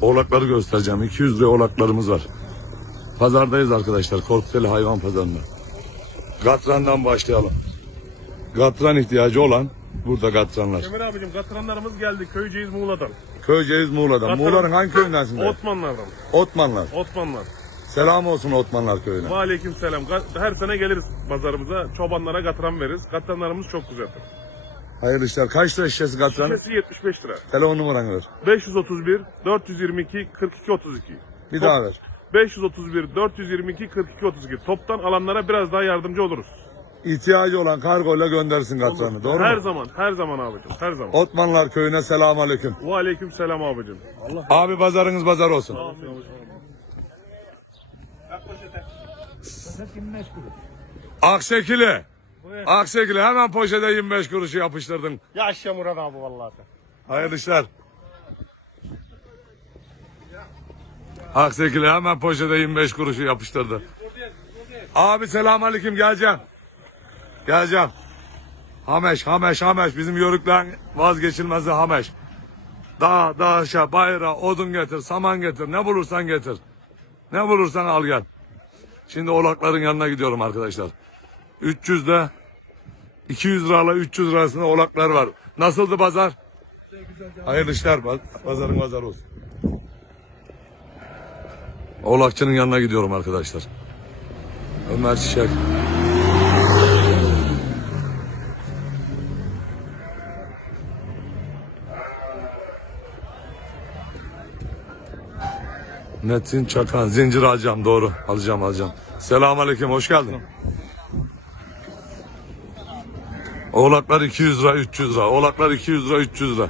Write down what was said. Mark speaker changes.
Speaker 1: Oğlakları göstereceğim. 200 liraya oğlaklarımız var. Pazardayız arkadaşlar. Korkuteli hayvan pazarında. Gatran'dan başlayalım. Gatran ihtiyacı olan burada gatranlar.
Speaker 2: Ömer abicim katıranlarımız geldi. Köyceğiz Muğla'dan.
Speaker 1: Köyceğiz Muğla'dan.
Speaker 2: Katran-
Speaker 1: Muğla'nın hangi köyündensin? be?
Speaker 2: Otmanlardan.
Speaker 1: Otmanlar.
Speaker 2: Otmanlar.
Speaker 1: Selam olsun Otmanlar köyüne.
Speaker 2: Ve aleyküm selam. Her sene geliriz pazarımıza. Çobanlara katıran veririz. Katıranlarımız çok güzeldir.
Speaker 1: Hayırlı işler. Kaç lira şişesi gatran?
Speaker 2: Şişesi 75 lira.
Speaker 1: Telefon numaranı ver.
Speaker 2: 531 422 42 32.
Speaker 1: Bir daha ver.
Speaker 2: 531 422 42 32. Toptan alanlara biraz daha yardımcı oluruz.
Speaker 1: İhtiyacı olan kargoyla göndersin gatranı. Doğru
Speaker 2: her
Speaker 1: mu?
Speaker 2: zaman, her zaman abicim, her zaman.
Speaker 1: Otmanlar köyüne selam aleyküm.
Speaker 2: Ve aleyküm selam abicim. Allah
Speaker 1: Abi pazarınız pazar olsun. Aksekili. Aksekili hemen poşete 25 kuruşu yapıştırdın.
Speaker 2: Yaşa Murat abi vallahi.
Speaker 1: Hayırlı işler. Aksekili hemen poşete 25 kuruşu yapıştırdı. Abi selam aleyküm geleceğim. Geleceğim. Hameş, Hameş, Hameş. Bizim yörüklerin vazgeçilmezi Hameş. Dağ, dağ aşağı, bayrağı, odun getir, saman getir. Ne bulursan getir. Ne bulursan al gel. Şimdi oğlakların yanına gidiyorum arkadaşlar. 300 de 200 lirayla 300 lirasında oğlaklar var. Nasıldı pazar? Hayırlı işler. Paz- Pazarın pazar olsun. Oğlakçının yanına gidiyorum arkadaşlar. Ömer Çiçek. Metin Çakan. Zincir alacağım doğru. Alacağım alacağım. Selamun Aleyküm. Hoş geldin. Oğlaklar 200 lira 300 lira. Oğlaklar 200 lira 300 lira.